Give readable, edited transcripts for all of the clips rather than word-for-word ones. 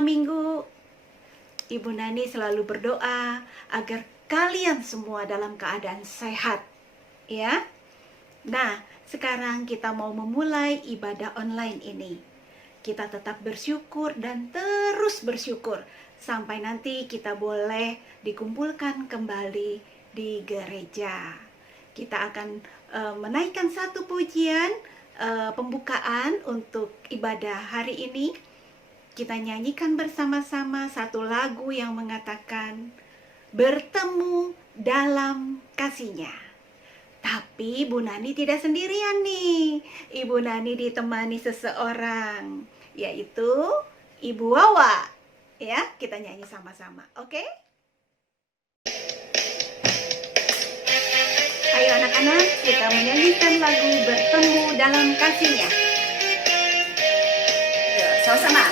malam minggu, Ibu Nani selalu berdoa agar kalian semua dalam keadaan sehat, ya. Nah, sekarang kita mau memulai ibadah online ini. Kita tetap bersyukur dan terus bersyukur sampai nanti kita boleh dikumpulkan kembali di gereja. Kita akan menaikkan satu pujian pembukaan untuk ibadah hari ini. Kita nyanyikan bersama-sama satu lagu yang mengatakan bertemu dalam kasih-Nya. Tapi Ibu Nani tidak sendirian nih. Ibu Nani ditemani seseorang, yaitu Ibu Wawa. Ya, kita nyanyi sama-sama, oke? Ayo anak-anak, kita menyanyikan lagu bertemu dalam kasih-Nya. Sama-sama.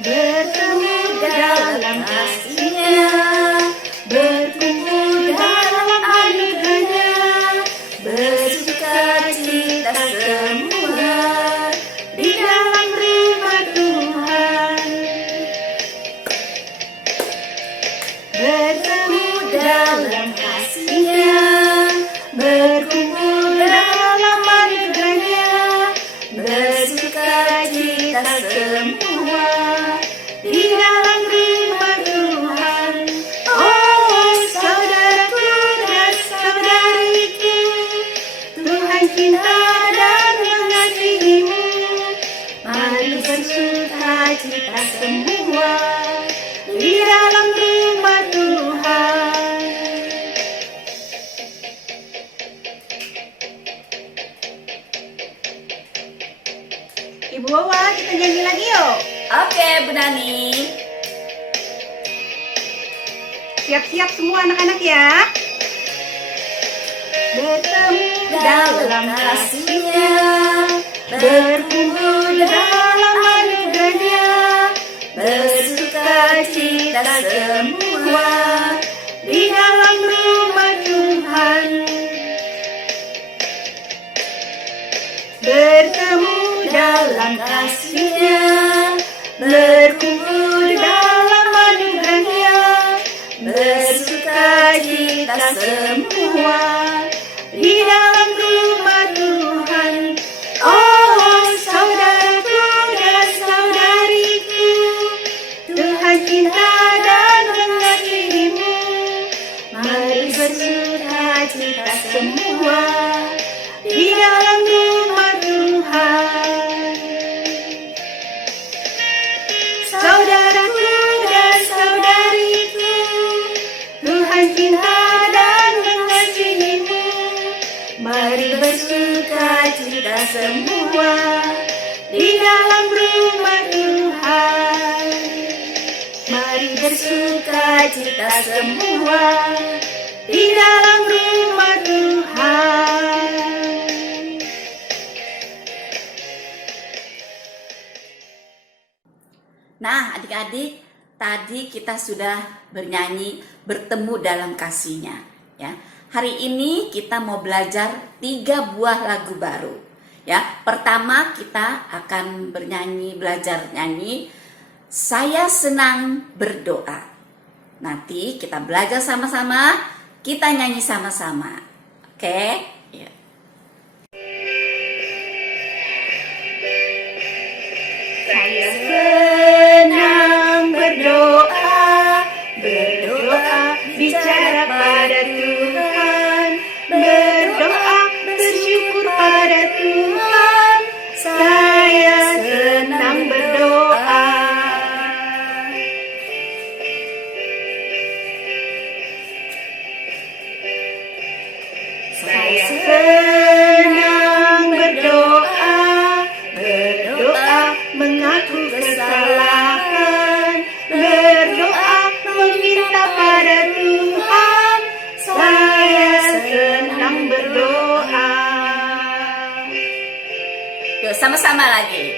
Bertemu dalam kasih-Nya, berkumpul dalam anugerah-Nya, bersuka cita semua di dalam rumah Tuhan. Bertemu dalam kasih-Nya, berkumpul dalam anugerah-Nya, bersuka cita semua di dalam rumah Tuhan. Oh saudaraku dan saudariku, Tuhan cinta dan mengasihimu. Mari bersuka cita semua di dalam rumah Tuhan. Ibu Wawa, kita nyanyi lagi yuk. Oke, Bu Nani. Siap-siap semua anak-anak ya. Bertemu dalam kasih-Nya, berkumpul dalam anugerah-Nya, bersuka cita semua di dalam rumah Tuhan. Bertemu dalam kasih-Nya, berkumpul dalam anugerah-Nya, bersuka cita semua di dalam rumah Tuhan. Oh saudaraku dan saudariku, Tuhan cinta dan mengasihimu. Mari bersuka cita semua di dalam rumah Tuhan. Saudaraku dan saudariku, Tuhan cinta dan mengasihimu. Mari bersuka cita semua di dalam rumah Tuhan. Mari bersuka cita semua di dalam rumah Tuhan. Nah, adik-adik, tadi kita sudah bernyanyi bertemu dalam kasih-Nya, ya. Hari ini kita mau belajar 3 buah lagu baru, ya. Pertama kita akan belajar nyanyi Saya Senang Berdoa. Nanti kita belajar sama-sama, kita nyanyi sama-sama. Oke? Ya. Saya senang berdoa, bicara pada Tuhan, berdoa, bersyukur pada Tuhan. Saya senang berdoa. Saya senang berdoa, mengaku kesalahan, berdoa, meminta pada Tuhan. Saya senang berdoa. Yuk, sama-sama lagi.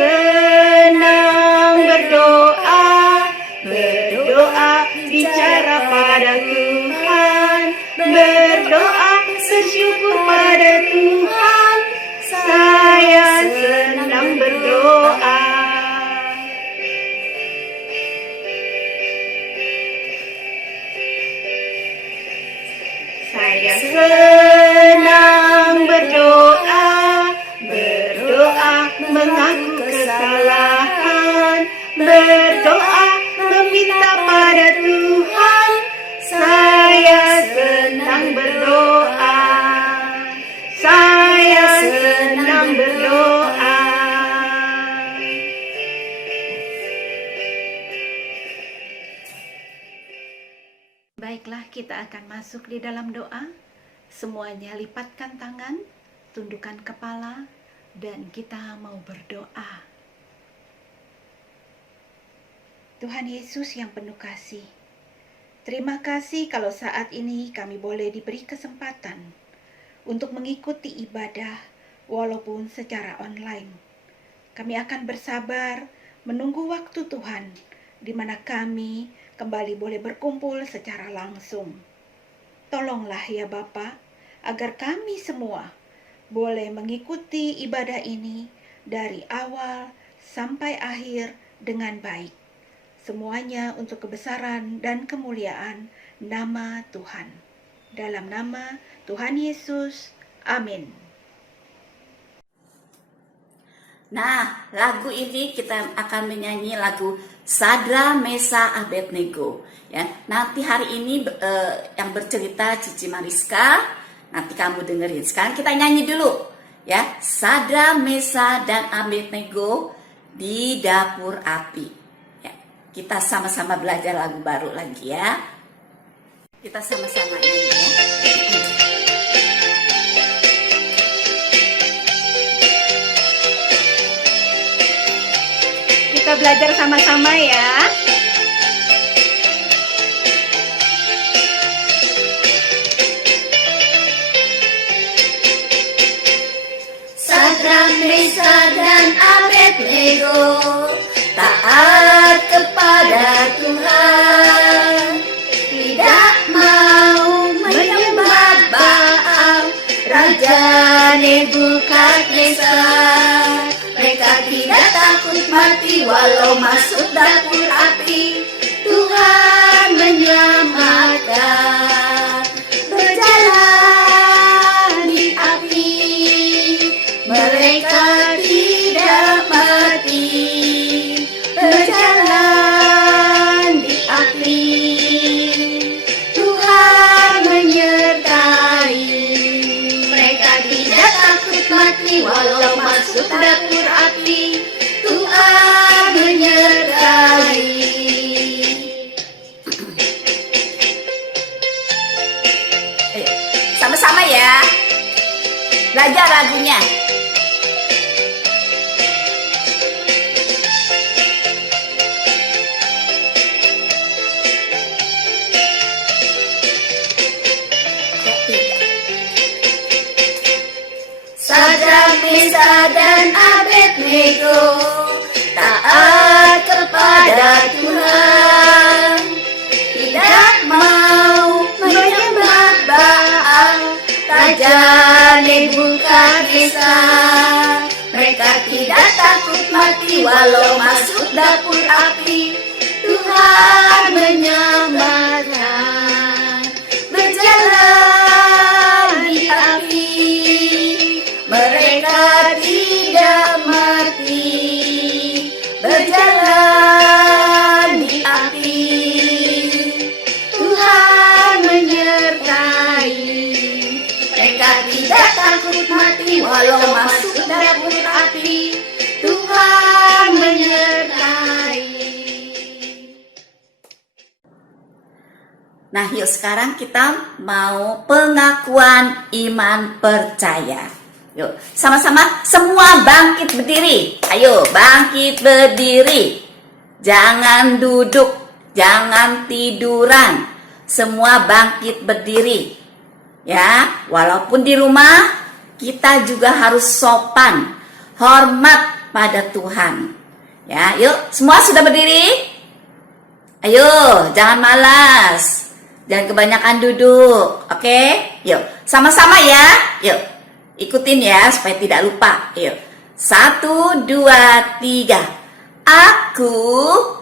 Senang berdoa, bicara pada Tuhan, berdoa, bersyukur pada Tuhan. Saya senang berdoa, berdoa mengaku kesalahan, berdoa meminta pada Tuhan. Saya senang berdoa, saya senang berdoa. Baiklah, kita akan masuk di dalam doa. Semuanya lipatkan tangan, tundukkan kepala, dan kita mau berdoa. Tuhan Yesus yang penuh kasih, terima kasih kalau saat ini kami boleh diberi kesempatan untuk mengikuti ibadah walaupun secara online. Kami akan bersabar menunggu waktu Tuhan, di mana kami kembali boleh berkumpul secara langsung. Tolonglah ya Bapa, agar kami semua boleh mengikuti ibadah ini dari awal sampai akhir dengan baik. Semuanya untuk kebesaran dan kemuliaan nama Tuhan. Dalam nama Tuhan Yesus, amin. Nah, lagu ini kita akan menyanyi lagu Sadra Mesa Abednego. Ya, nanti hari ini yang bercerita Cici Mariska, nanti kamu dengerin. Sekarang kita nyanyi dulu, ya. Sadra Mesa dan Abednego di dapur api. Ya, kita sama-sama belajar lagu baru lagi ya. Kita sama-sama nyanyi ya. Kita belajar sama-sama ya. Sadrak, Mesa dan Abednego taat kepada Tuhan, tidak mau menyembah Baal, Raja Nebukadnezar. Mereka tidak takut mati walau masuk dapur api. Tuhan menyelamatkan. Berjalan di api, mereka tidak mati. Berjalan di api, Tuhan menyertai. Mereka tidak takut mati walau masuk dapur api. Tuhan menyertai. Sama-sama ya, belajar lagunya. Sadrak, Mesa dan Abednego taat kepada Tuhan, tidak mau menyembah Baal, Raja Nebukadnezar. Mereka tidak takut mati walau masuk dapur api. Tuhan menyelamatkan. Berjalan di api, mereka tidak mati. Berjalan di api, Tuhan menyertai. Mereka tidak takut mati walau masuk dapur api. Tuhan menyertai. Nah, yuk sekarang kita mau pengakuan iman percaya. Yuk, sama-sama semua bangkit berdiri. Ayo, bangkit berdiri. Jangan duduk, jangan tiduran. Semua bangkit berdiri. Ya, walaupun di rumah kita juga harus sopan, hormat pada Tuhan. Ya, yuk, semua sudah berdiri? Ayo, jangan malas. Jangan kebanyakan duduk. Oke? Yuk, sama-sama ya. Yuk. Ikutin ya supaya tidak lupa. Yuk. 1, 2, 3. Aku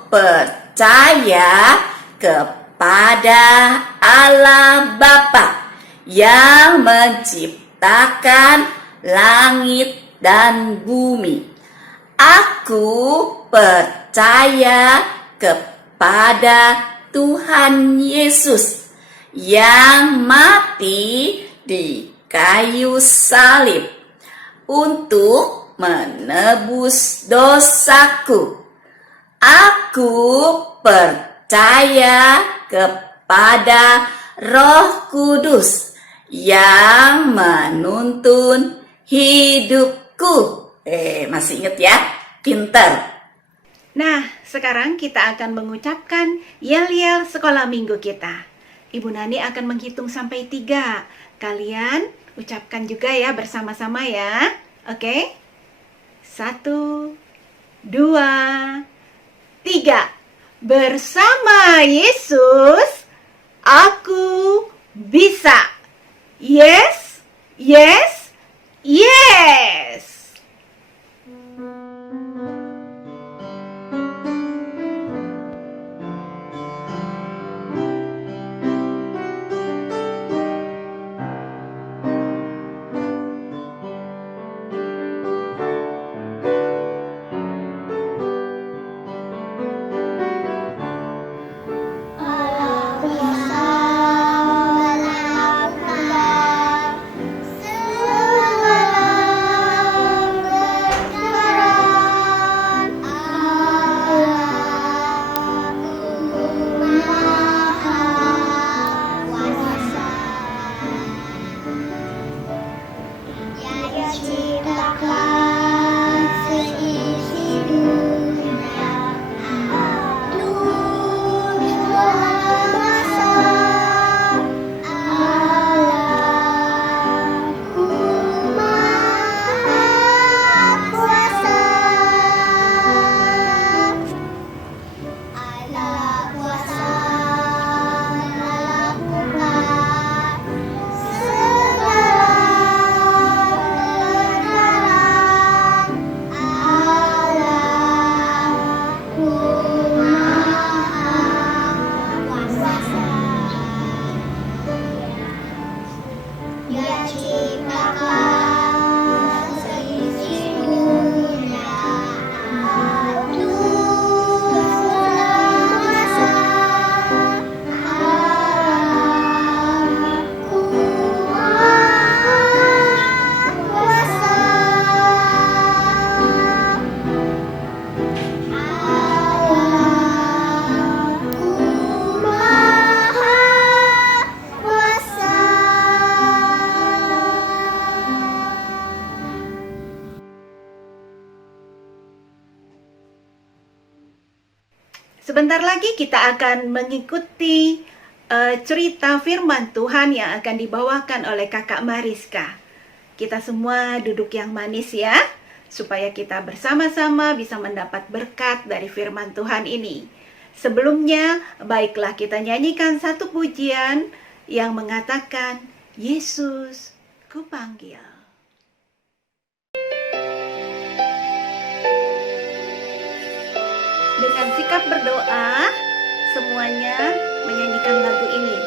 percaya kepada Allah Bapa yang menciptakan langit dan bumi. Aku percaya kepada Tuhan Yesus yang mati di kayu salib untuk menebus dosaku. Aku percaya kepada Roh Kudus yang menuntun hidupku. Masih ingat ya? Pinter. Nah, sekarang kita akan mengucapkan yel-yel sekolah minggu kita. Ibu Nani akan menghitung sampai 3. Kalian ucapkan juga ya bersama-sama ya. Oke? 1, 2, 3. Bersama Yesus, aku bisa. Yes, yes, yes. Sebentar lagi kita akan mengikuti cerita firman Tuhan yang akan dibawakan oleh Kakak Mariska. Kita semua duduk yang manis ya, supaya kita bersama-sama bisa mendapat berkat dari firman Tuhan ini. Sebelumnya, baiklah kita nyanyikan satu pujian yang mengatakan, Yesus, kupanggil. Dengan sikap berdoa, semuanya menyanyikan lagu ini.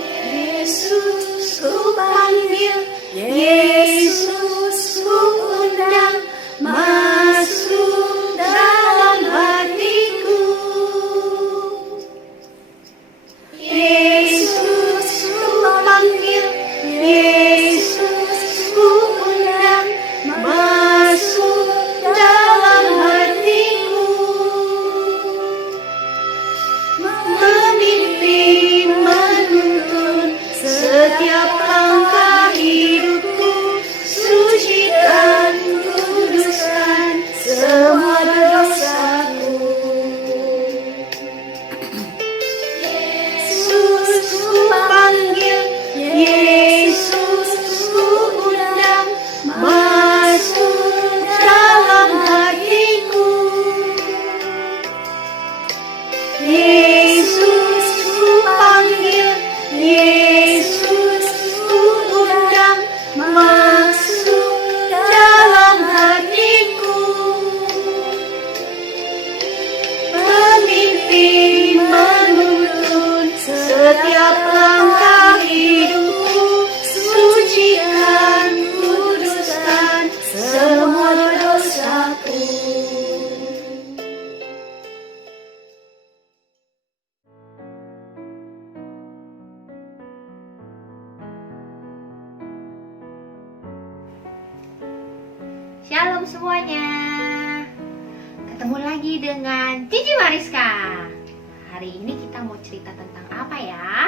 Yesus, ku panggil, Yesus, ku undang, masuk dalam hatiku. Yesus, ku panggil, Yesus, ku undang, masuk dalam hatiku, memimpin, menuntun setiap langkah hidupku. setiap langkah hidup, sucikan, kuduskan semua dosaku. Shalom semuanya. Ketemu lagi dengan Cici Mariska. Hari ini kita mau cerita tentang apa ya?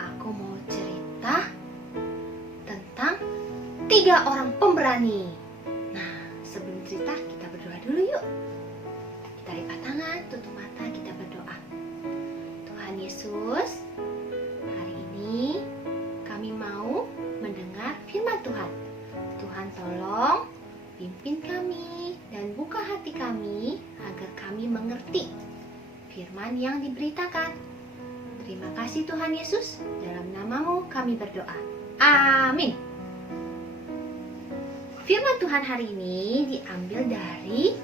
Aku mau cerita tentang 3 orang pemberani. Nah, sebelum cerita kita berdoa dulu yuk. Kita lipat tangan, tutup mata, kita berdoa. Tuhan Yesus, hari ini kami mau mendengar firman Tuhan. Tuhan tolong pimpin kami dan buka hati kami agar kami mengerti firman yang diberitakan. Terima kasih Tuhan Yesus, dalam nama-Mu kami berdoa. Amin. Firman Tuhan hari ini diambil dari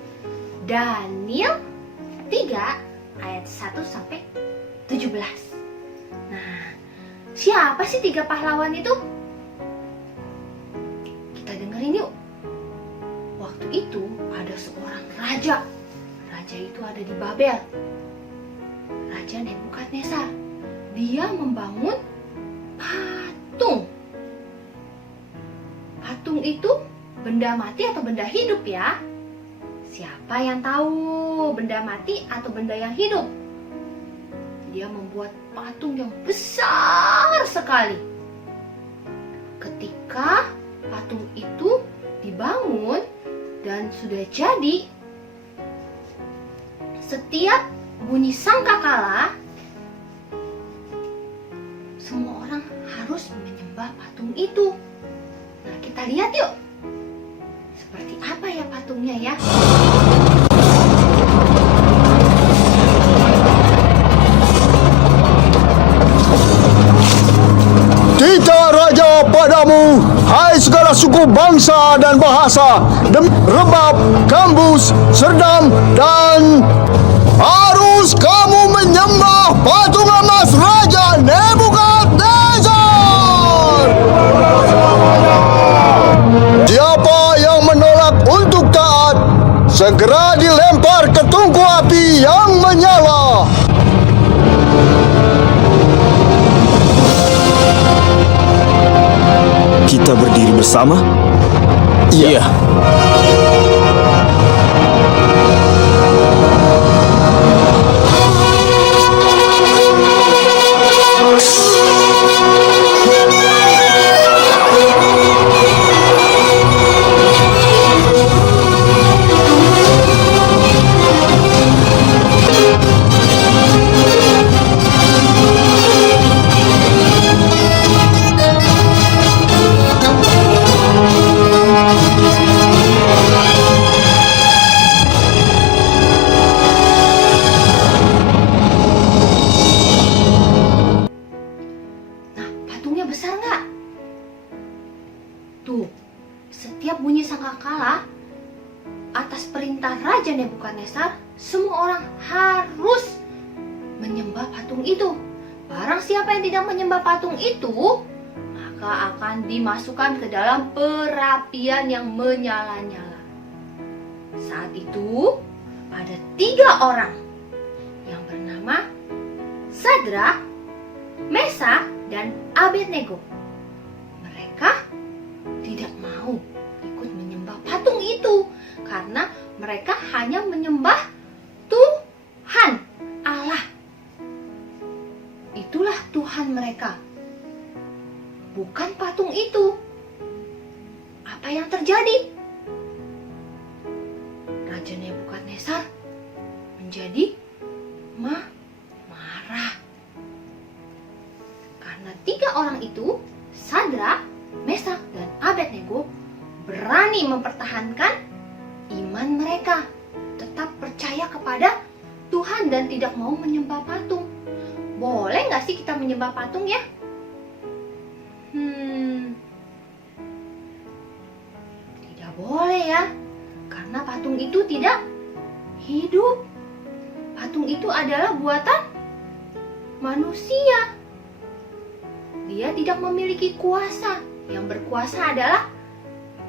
Daniel 3 ayat 1 sampai 17. Nah, siapa sih 3 pahlawan itu? Kita dengerin yuk. Waktu itu ada seorang raja. Raja itu ada di Babel. Raja Nebukadnezar. Dia membangun patung. Patung itu benda mati atau benda hidup ya? Siapa yang tahu benda mati atau benda yang hidup? Dia membuat patung yang besar sekali. Ketika patung itu dibangun dan sudah jadi, setiap bunyi sangkakala semua orang harus menyembah patung itu. Nah, kita lihat yuk. Seperti apa ya patungnya ya? Kita raja padamu, hai segala suku bangsa dan bahasa, demi Rebab, Kambus, Serdam, dan harus kamu menyembah patung emas Raja Nebukadnezar. Siapa yang menolak untuk taat, segera dilempar ke tungku api yang menyala. Kita berdiri bersama? Iya. Nah, patungnya besar nggak? Tuh, setiap bunyi sangkakala atas perintah Raja Nebukadnezar, semua orang harus menyembah patung itu. Barang siapa yang tidak menyembah patung itu, maka akan dimasukkan ke dalam perapian yang menyala-nyala. Saat itu, ada 3 orang yang bernama Sadrak, Mesak, dan Abednego. Mereka tidak mau ikut menyembah patung itu karena mereka hanya menyembah Tuhan Allah. Itulah Tuhan mereka, bukan patung itu. Apa yang terjadi? Raja Nebukadnezar menjadi marah. Karena 3 orang itu, Sadrak, Mesak, dan Abednego, berani mempertahankan iman mereka, tetap percaya kepada Tuhan dan tidak mau menyembah patung. Boleh nggak sih kita menyembah patung ya? Tidak boleh ya, karena patung itu tidak hidup. Patung itu adalah buatan manusia. Dia tidak memiliki kuasa. Yang berkuasa adalah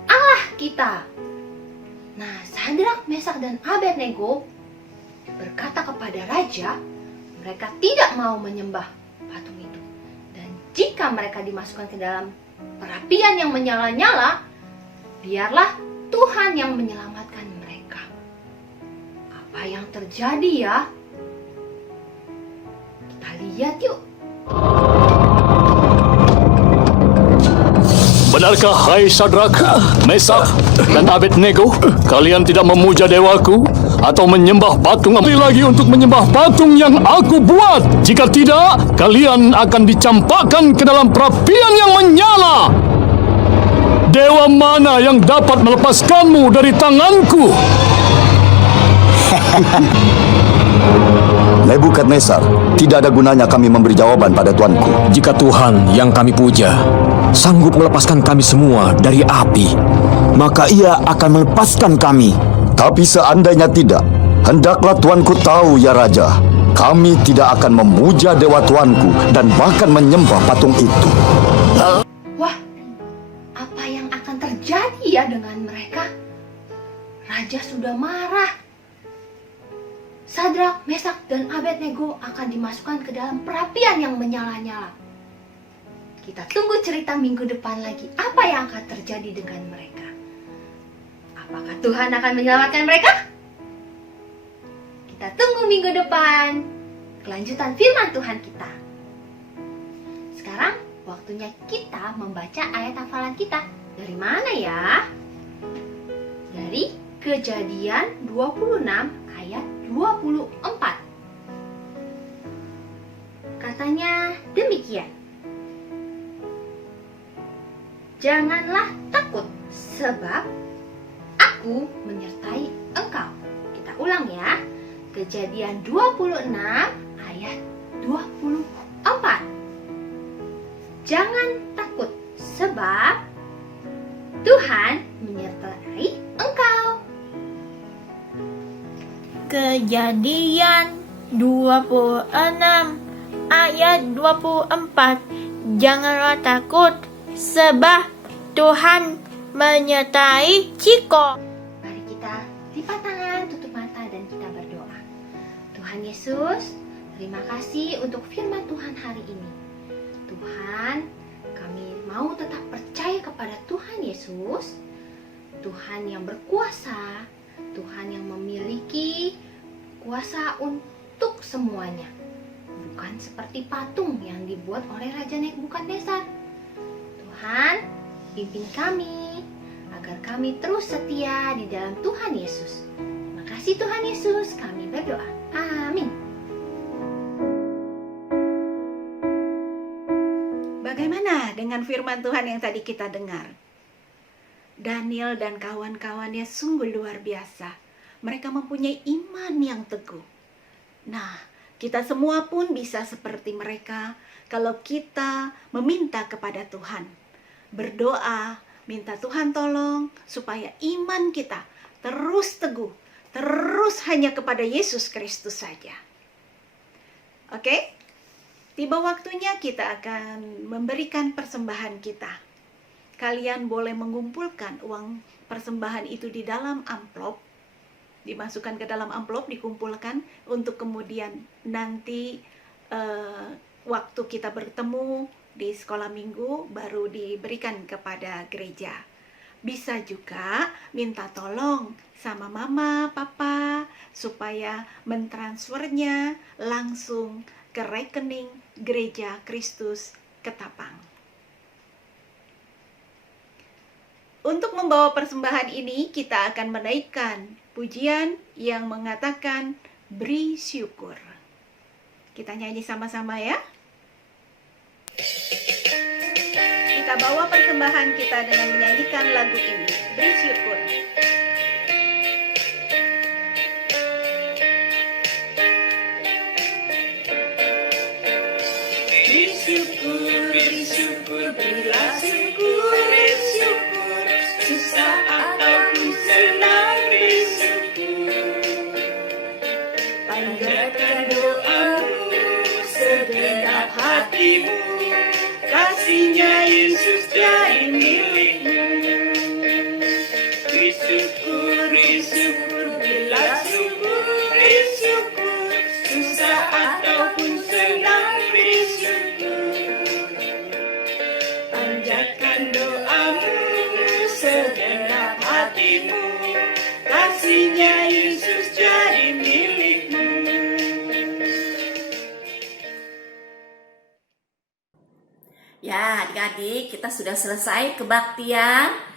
Allah kita. Nah, Sadrak, Mesak, dan Abednego berkata kepada raja, mereka tidak mau menyembah patung itu. Dan jika mereka dimasukkan ke dalam perapian yang menyala-nyala, biarlah Tuhan yang menyelamatkan mereka. Apa yang terjadi ya? Kita lihat yuk. Benarkah hai Sadrak, Mesak, dan Abednego, kalian tidak memuja dewaku atau menyembah patung lagi untuk menyembah patung yang aku buat? Jika tidak, kalian akan dicampakkan ke dalam perapian yang menyala. Dewa mana yang dapat melepaskanmu dari tanganku? Nebukadnezar, tidak ada gunanya kami memberi jawaban pada tuanku. Jika Tuhan yang kami puja sanggup melepaskan kami semua dari api, maka ia akan melepaskan kami. Tapi seandainya tidak, hendaklah tuanku tahu ya Raja, kami tidak akan memuja dewa tuanku dan bahkan menyembah patung itu. Wah, apa yang akan terjadi ya dengan mereka? Raja sudah marah. Sadrak, Mesak, dan Abednego akan dimasukkan ke dalam perapian yang menyala-nyala. Kita tunggu cerita minggu depan lagi. Apa yang akan terjadi dengan mereka? Apakah Tuhan akan menyelamatkan mereka? Kita tunggu minggu depan. Kelanjutan firman Tuhan kita. Sekarang waktunya kita membaca ayat hafalan kita. Dari mana ya? Dari Kejadian 26 ayat 24. Katanya demikian. Janganlah takut, sebab aku menyertai engkau. Kita ulang ya. Kejadian 26 ayat 24. Jangan takut, sebab Tuhan menyertai engkau. Kejadian 26 ayat 24. Janganlah takut, sebab Tuhan menyertai Ciko. Mari kita lipat tangan, tutup mata, dan kita berdoa. Tuhan Yesus, terima kasih untuk firman Tuhan hari ini. Tuhan, kami mau tetap percaya kepada Tuhan Yesus, Tuhan yang berkuasa, Tuhan yang memiliki kuasa untuk semuanya. Bukan seperti patung yang dibuat oleh Raja Nebukadnezar. Tuhan, pimpin kami agar kami terus setia di dalam Tuhan Yesus. Terima kasih Tuhan Yesus, kami berdoa. Amin. Bagaimana dengan firman Tuhan yang tadi kita dengar? Daniel dan kawan-kawannya sungguh luar biasa. Mereka mempunyai iman yang teguh. Nah, kita semua pun bisa seperti mereka kalau kita meminta kepada Tuhan. Berdoa, minta Tuhan tolong supaya iman kita terus teguh, terus hanya kepada Yesus Kristus saja. Oke? Tiba waktunya kita akan memberikan persembahan kita. Kalian boleh mengumpulkan uang persembahan itu di dalam amplop, dimasukkan ke dalam amplop, dikumpulkan untuk kemudian nanti waktu kita bertemu di sekolah minggu baru diberikan kepada gereja. Bisa juga minta tolong sama mama, papa supaya mentransfernya langsung ke rekening Gereja Kristus Ketapang. Untuk membawa persembahan ini kita akan menaikkan pujian yang mengatakan beri syukur. Kita nyanyi sama-sama ya. Kita bawa persembahan kita dengan menyanyikan lagu ini, beri syukur. Beri syukur, berilah syukur, beri syukur. Susah ataupun senang, beri syukur. Panjatkan doamu segera. syukur, bila syukur, beri syukur, susah ataupun senang, beri syukur. Panjatkan doamu segenap hatimu, kasihnya Yesus jadi milikmu. Ya, adik-adik, kita sudah selesai kebaktian.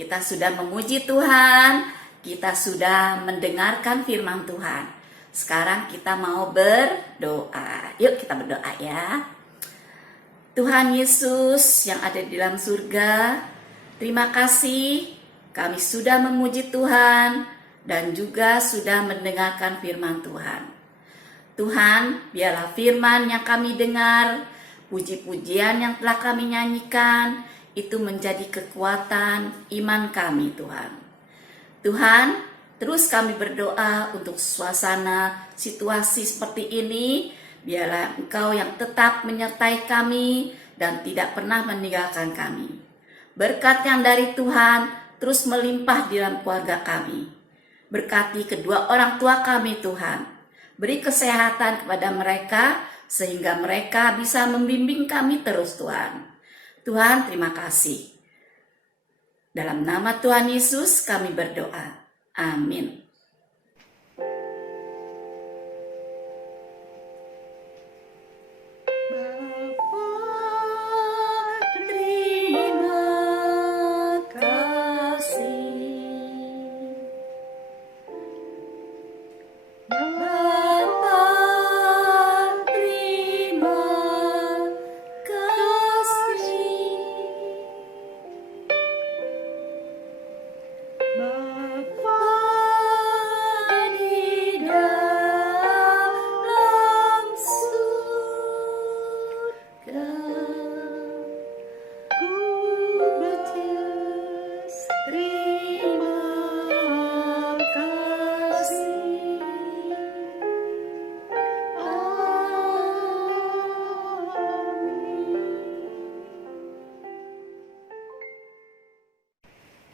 Kita sudah memuji Tuhan. Kita sudah mendengarkan firman Tuhan. Sekarang kita mau berdoa. Yuk kita berdoa ya. Tuhan Yesus yang ada di dalam surga, terima kasih kami sudah memuji Tuhan dan juga sudah mendengarkan firman Tuhan. Tuhan, biarlah firman yang kami dengar, puji-pujian yang telah kami nyanyikan, itu menjadi kekuatan iman kami Tuhan. Tuhan, terus kami berdoa untuk suasana situasi seperti ini, biarlah Engkau yang tetap menyertai kami dan tidak pernah meninggalkan kami. Berkat yang dari Tuhan terus melimpah di dalam keluarga kami. Berkati kedua orang tua kami Tuhan. Beri kesehatan kepada mereka sehingga mereka bisa membimbing kami terus Tuhan. Tuhan, terima kasih. Dalam nama Tuhan Yesus kami berdoa. Amin.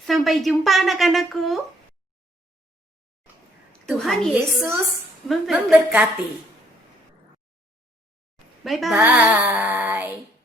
Sampai jumpa anak-anakku. Tuhan Yesus memberkati. memberkati. Bye-bye. Bye.